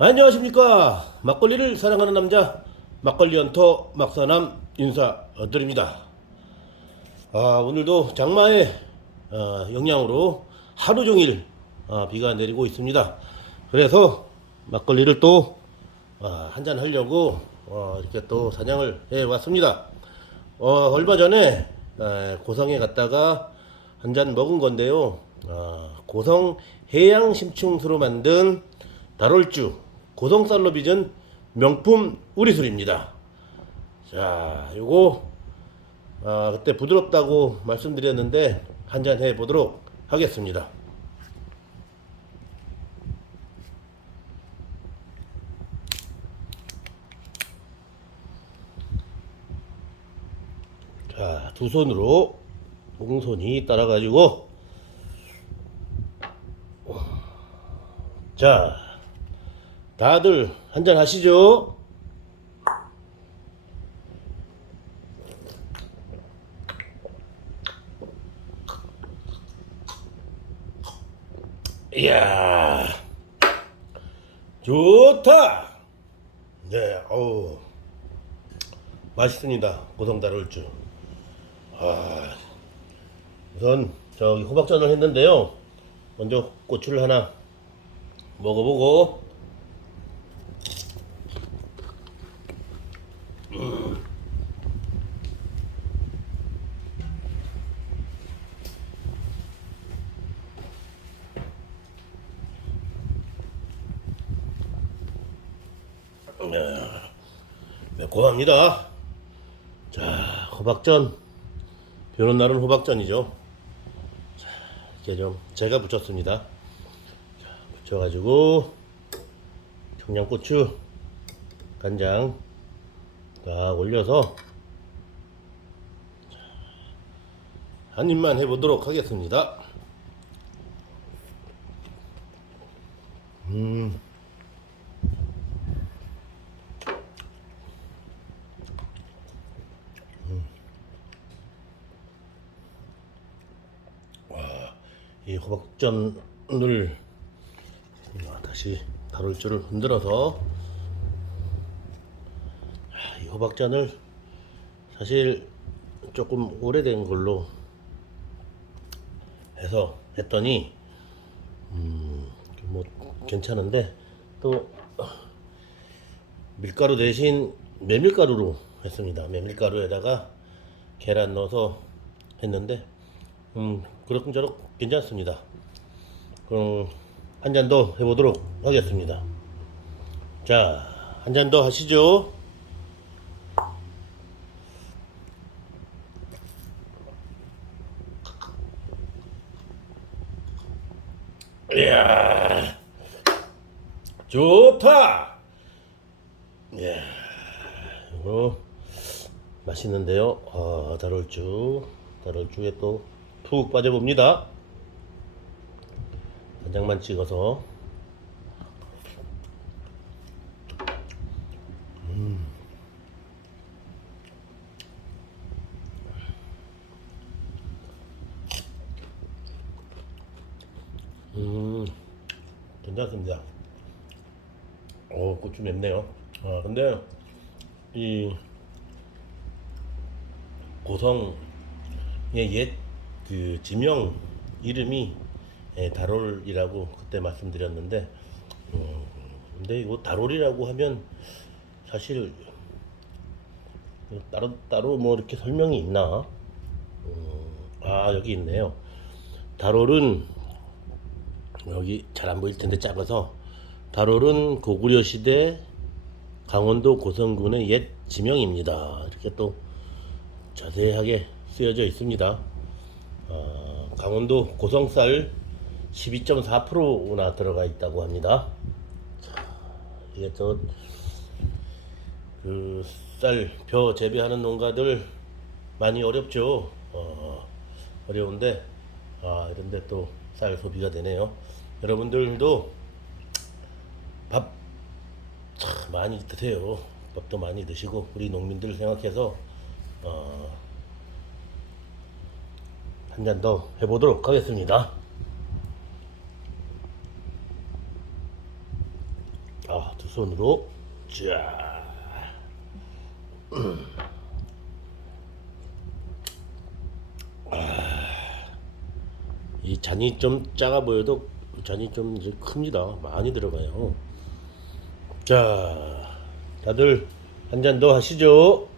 안녕하십니까. 막걸리를 사랑하는 남자 막걸리 헌터 막사남 인사드립니다. 아, 오늘도 장마의 어, 영향으로 하루 종일 어, 비가 내리고 있습니다. 그래서 막걸리를 또 어, 한잔 하려고 어, 이렇게 또 사냥을 해 왔습니다. 어, 얼마 전에 에, 고성에 갔다가 한 잔 먹은 건데요. 아, 고성 해양 심층수로 만든 다롤주 고성쌀로 빚은 명품 우리술입니다. 자, 요거 아, 그때 부드럽다고 말씀드렸는데 한 잔 해 보도록 하겠습니다. 자, 두 손으로 옹손이 따라 가지고 자, 다들 한잔 하시죠. 이야, 좋다. 네, 어우, 맛있습니다. 고성 다룰주. 아, 우선 저기 호박전을 했는데요. 먼저 고추를 하나 먹어보고 매콤합니다. 자, 호박전. 비 오는 날은 호박전이죠. 자, 이렇게 좀 제가 붙였습니다. 자, 붙여가지고 청양고추, 간장 딱 올려서 자, 한 입만 해보도록 하겠습니다. 음. 이 호박전을 다시 다룰줄을 흔들어서 아, 이 호박전을 사실 조금 오래된 걸로 해서 했더니 음뭐 괜찮은데 또 밀가루 대신 메밀가루로 했습니다. 메밀가루에다가 계란 넣어서 했는데 음 그럭저럭 괜찮습니다. 그럼 한 잔 더 해보도록 하겠습니다. 자, 한 잔 더 하시죠. 이야, 좋다. 이야, 이거 맛있는데요. 아, 다롤주, 다롤주에 또 푹 빠져봅니다. 간장만 찍어서. 음, 괜찮습니다. 오, 고추 맵네요. 아, 근데, 이, 고성의 옛 그 지명 이름이 예, 다롤이라고 그때 말씀드렸는데, 음, 근데 이거 다롤이라고 하면 사실 따로 따로 뭐 이렇게 설명이 있나? 음, 아 여기 있네요. 다롤은 여기 잘 안 보일 텐데 작아서 다롤은 고구려 시대 강원도 고성군의 옛 지명입니다. 이렇게 또 자세하게 쓰여져 있습니다. 어, 강원도 고성쌀 12.4%나 들어가 있다고 합니다. 자, 이게 저 그 쌀 벼 재배하는 농가들 많이 어렵죠. 어, 어려운데 아, 이런데 또 쌀 소비가 되네요. 여러분들도 밥 참 많이 드세요. 밥도 많이 드시고 우리 농민들 생각해서 어, 한 잔 더 해보도록 하겠습니다. 아, 두 손으로 자. 아, 이 잔이 좀 작아 보여도 잔이 좀 이제 큽니다. 많이 들어가요. 자, 다들 한 잔 더 하시죠.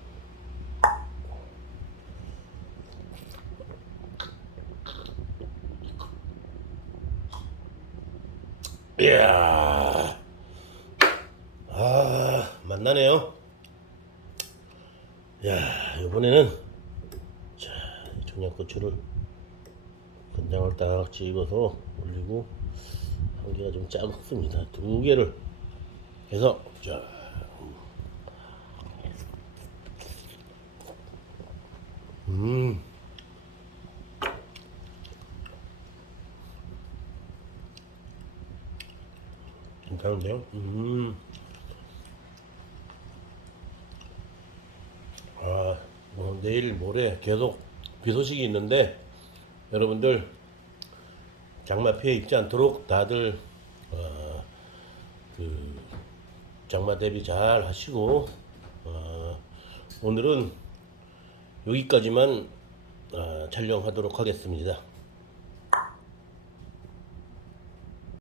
이야, 아, 만나네요. 야, 이번에는 자, 청양고추를 간장을 딱 찍어서 올리고 한 개가 좀 작습니다. 두 개를 해서 자. 음. 괜찮은데요? 음. 아, 뭐 내일 모레 계속 비 소식이 있는데 여러분들 장마 피해 입지 않도록 다들 어, 그 장마 대비 잘 하시고 어, 오늘은 여기까지만 어, 촬영하도록 하겠습니다.